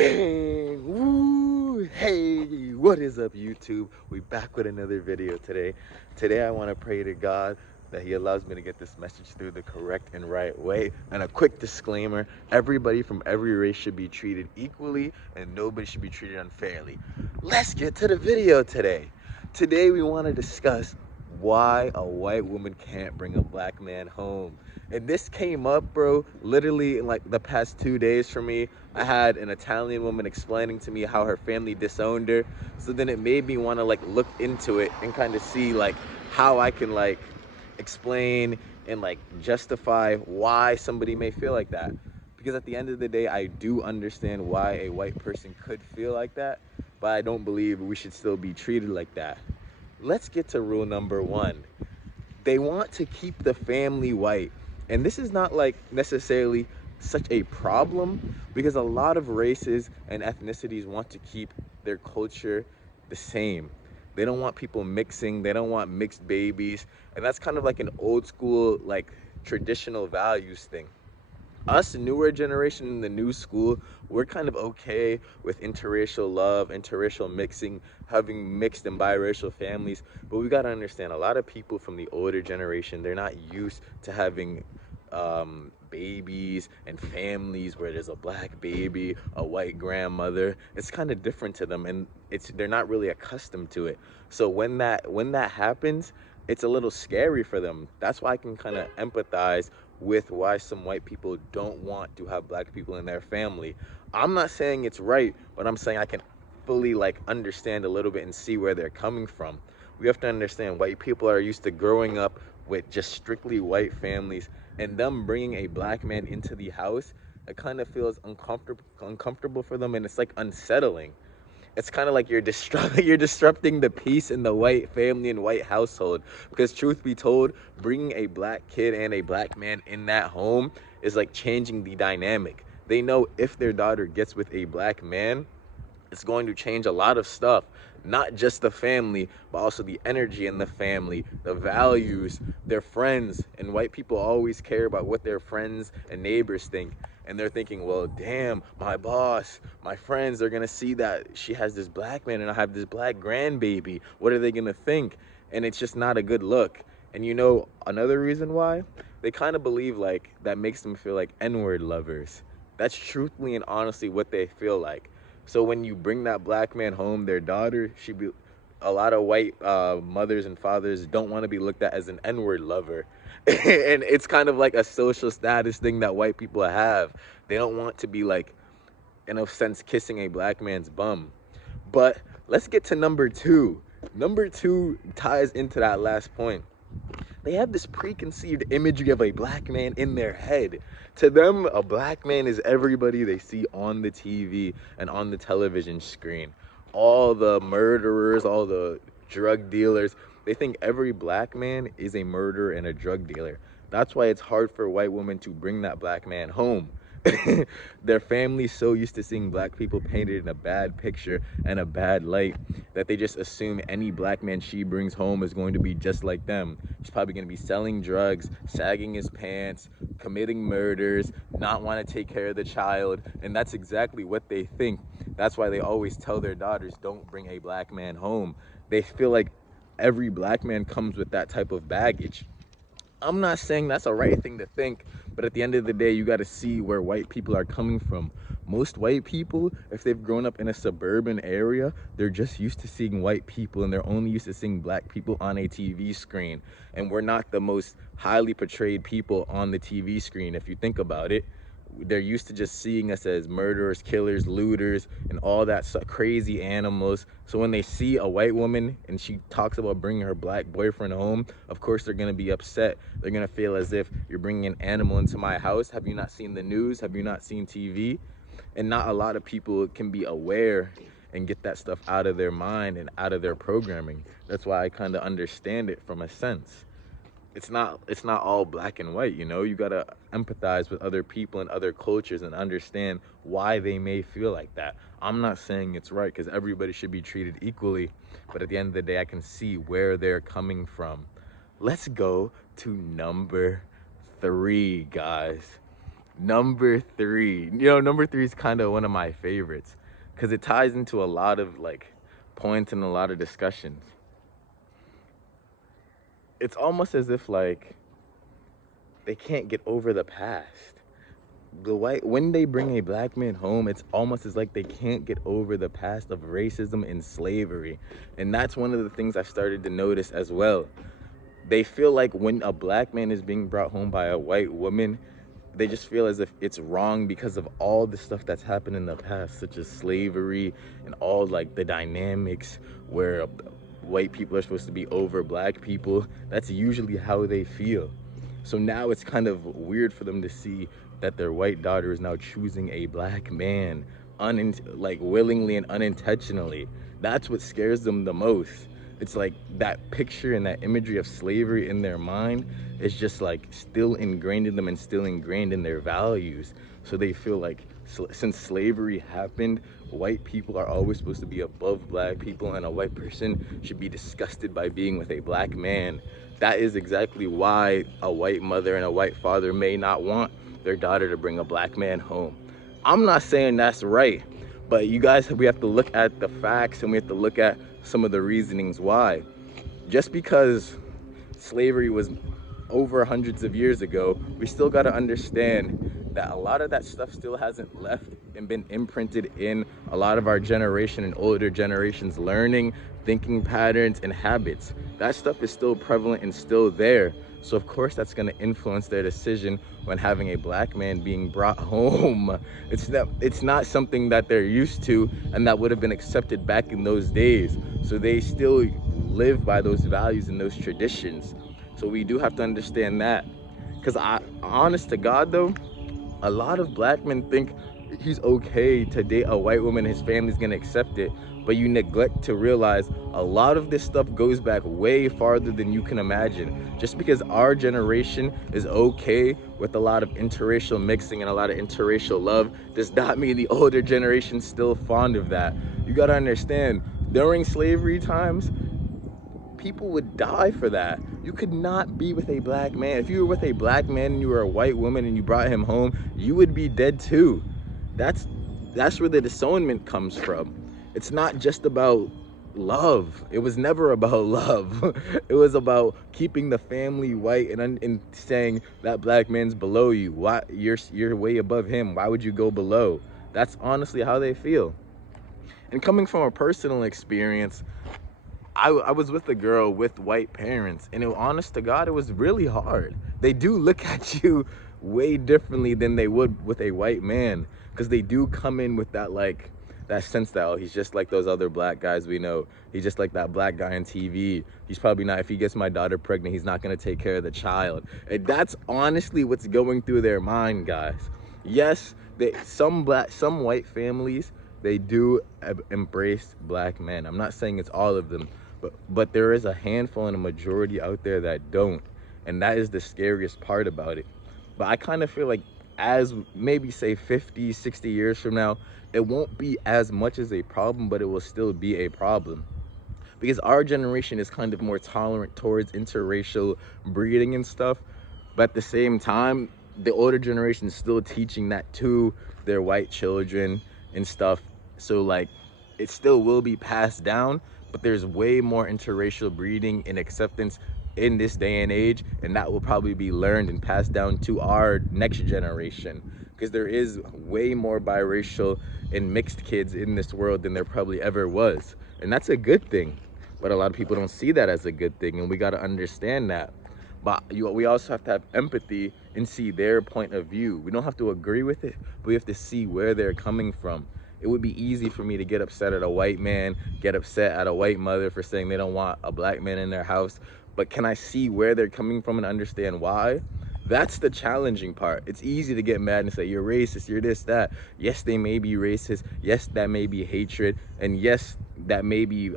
Bang! Woo! Hey, what is up, YouTube? We back with another video today. Today I want to pray to God that He allows me to get this message through the correct and right way. And a quick disclaimer, everybody from every race should be treated equally and nobody should be treated unfairly. Let's get to the video today. Today we want to discuss why a white woman can't bring a black man home. And this came up, bro, literally in like the past 2 days for me. I had an Italian woman explaining to me how her family disowned her. So then it made me want to like look into it and kind of see like how I can like explain and like justify why somebody may feel like that. Because at the end of the day, I do understand why a white person could feel like that, but I don't believe we should still be treated like that. Let's get to rule number one. They want to keep the family white. And this is not like necessarily such a problem because a lot of races and ethnicities want to keep their culture the same. They don't want people mixing, they don't want mixed babies, and that's kind of like an old school, like traditional values thing. Us newer generation in the new school, we're kind of okay with interracial love, interracial mixing, having mixed and biracial families, but we got to understand a lot of people from the older generation, they're not used to having babies and families where there's a black baby, a white grandmother. It's kind of different to them, and they're not really accustomed to it. So when that happens, it's a little scary for them. That's why I can kind of empathize with why some white people don't want to have black people in their family. I'm not saying it's right, but I'm saying I can fully like understand a little bit and see where they're coming from. We have to understand white people are used to growing up with just strictly white families, and them bringing a black man into the house, it kind of feels uncomfortable for them, and it's like unsettling. It's kind of like you're disrupting the peace in the white family and white household, because truth be told, bringing a black kid and a black man in that home is like changing the dynamic. They know if their daughter gets with a black man, it's going to change a lot of stuff, not just the family, but also the energy in the family, the values, their friends. And white people always care about what their friends and neighbors think. And they're thinking, well, damn, my boss, my friends, they're gonna see that she has this black man and I have this black grandbaby. What are they gonna think? And it's just not a good look. And you know, another reason why? They kind of believe like that makes them feel like N-word lovers. That's truthfully and honestly what they feel like. So when you bring that black man home, their daughter, a lot of white mothers and fathers don't want to be looked at as an N-word lover. And it's kind of like a social status thing that white people have. They don't want to be like, in a sense, kissing a black man's bum. But let's get to number two. Number two ties into that last point. They have this preconceived imagery of a black man in their head. To them, a black man is everybody they see on the TV and on the television screen. All the murderers, all the drug dealers, they think every black man is a murderer and a drug dealer. That's why it's hard for white women to bring that black man home. Their family's so used to seeing black people painted in a bad picture and a bad light that they just assume any black man she brings home is going to be just like them. He's probably going to be selling drugs, sagging his pants, committing murders, not want to take care of the child, and that's exactly what they think. That's why they always tell their daughters, don't bring a black man home. They feel like every black man comes with that type of baggage. I'm not saying that's a right thing to think, but at the end of the day, you got to see where white people are coming from. Most white people, if they've grown up in a suburban area, they're just used to seeing white people, and they're only used to seeing black people on a TV screen. And we're not the most highly portrayed people on the TV screen, if you think about it. They're used to just seeing us as murderers, killers, looters, and all that crazy animals. So when they see a white woman and she talks about bringing her black boyfriend home, of course they're going to be upset. They're going to feel as if you're bringing an animal into my house. Have you not seen the news? Have you not seen TV? And not a lot of people can be aware and get that stuff out of their mind and out of their programming. That's why I kind of understand it from a sense. It's not all black and white, you know. You gotta empathize with other people and other cultures and understand why they may feel like that. I'm not saying it's right, because everybody should be treated equally, but at the end of the day, I can see where they're coming from. Let's go to number three, guys. Number three. Number three is kind of one of my favorites because it ties into a lot of like points and a lot of discussions. It's almost as if like they can't get over the past. When they bring a black man home, it's almost as like they can't get over the past of racism and slavery. And that's one of the things I started to notice as well. They feel like when a black man is being brought home by a white woman, they just feel as if it's wrong because of all the stuff that's happened in the past, such as slavery and all like the dynamics where white people are supposed to be over black people. That's usually how they feel. So now it's kind of weird for them to see that their white daughter is now choosing a black man, like willingly and unintentionally. That's what scares them the most. It's like that picture and that imagery of slavery in their mind is just like still ingrained in them and still ingrained in their values. So they feel like since slavery happened, white people are always supposed to be above black people, and a white person should be disgusted by being with a black man. That is exactly why a white mother and a white father may not want their daughter to bring a black man home. I'm not saying that's right, but you guys, we have to look at the facts and we have to look at some of the reasonings why. Just because slavery was over hundreds of years ago, we still got to understand that a lot of that stuff still hasn't left and been imprinted in a lot of our generation and older generations learning, thinking patterns, and habits. That stuff is still prevalent and still there. So of course that's going to influence their decision when having a black man being brought home. It's not something that they're used to and that would have been accepted back in those days. So they still live by those values and those traditions. So we do have to understand that. Because honest to God though, a lot of black men think he's okay to date a white woman and his family's gonna accept it, but you neglect to realize a lot of this stuff goes back way farther than you can imagine. Just because our generation is okay with a lot of interracial mixing and a lot of interracial love does not mean the older generation's still fond of that. You gotta understand, during slavery times, people would die for that. You could not be with a black man. If you were with a black man and you were a white woman and you brought him home, you would be dead too. That's where the disownment comes from. It's not just about love. It was never about love. It was about keeping the family white and saying that black man's below you. Why you're way above him? Why would you go below? That's honestly how they feel. And coming from a personal experience, I was with a girl with white parents, and honest to God, it was really hard. They do look at you way differently than they would with a white man, because they do come in with that like that sense that, oh, he's just like those other black guys we know. He's just like that black guy on TV. He's probably not, if he gets my daughter pregnant, he's not gonna take care of the child. And that's honestly what's going through their mind, guys. Yes, some white families, they do embrace black men. I'm not saying it's all of them, but there is a handful and a majority out there that don't, and that is the scariest part about it. But I kind of feel like as maybe say 50, 60 years from now, it won't be as much as a problem, but it will still be a problem. Because our generation is kind of more tolerant towards interracial breeding and stuff, but at the same time, the older generation is still teaching that to their white children and stuff. So like, it still will be passed down, but there's way more interracial breeding and acceptance in this day and age, and that will probably be learned and passed down to our next generation, because there is way more biracial and mixed kids in this world than there probably ever was, and that's a good thing. But a lot of people don't see that as a good thing, and we got to understand that. But we also have to have empathy and see their point of view. We don't have to agree with it, but we have to see where they're coming from. It would be easy for me to get upset at a white man, get upset at a white mother for saying they don't want a black man in their house. But can I see where they're coming from and understand why? That's the challenging part. It's easy to get mad and say, you're racist, you're this, that. Yes, they may be racist. Yes, that may be hatred. And yes, that may be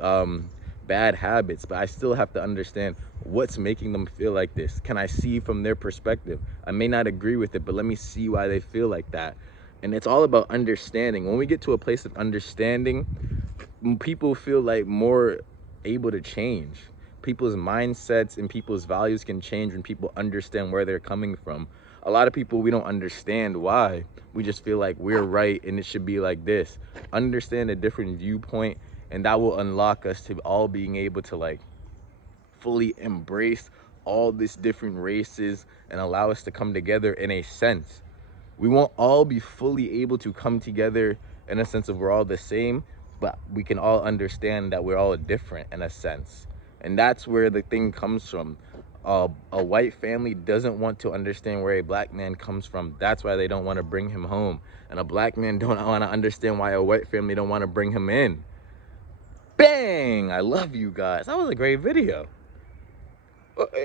bad habits. But I still have to understand what's making them feel like this. Can I see from their perspective? I may not agree with it, but let me see why they feel like that. And it's all about understanding. When we get to a place of understanding, people feel like more able to change. People's mindsets and people's values can change when people understand where they're coming from. A lot of people, we don't understand why. We just feel like we're right and it should be like this. Understand a different viewpoint, and that will unlock us to all being able to like fully embrace all these different races and allow us to come together in a sense. We won't all be fully able to come together in a sense of we're all the same, but we can all understand that we're all different in a sense. And that's where the thing comes from. A white family doesn't want to understand where a black man comes from. That's why they don't want to bring him home. And a black man don't want to understand why a white family don't want to bring him in. Bang! I love you guys. That was a great video.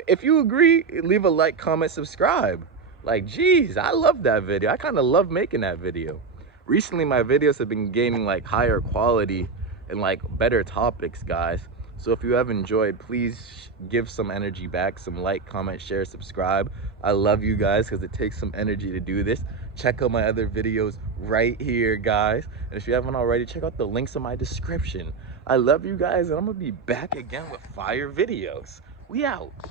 If you agree, leave a like, comment, subscribe. Like, geez, I love that video. I kind of love making that video. Recently, my videos have been gaining like higher quality and like better topics, guys. So if you have enjoyed, please give some energy back, some like, comment, share, subscribe. I love you guys because it takes some energy to do this. Check out my other videos right here, guys. And if you haven't already, check out the links in my description. I love you guys, and I'm gonna be back again with fire videos. We out.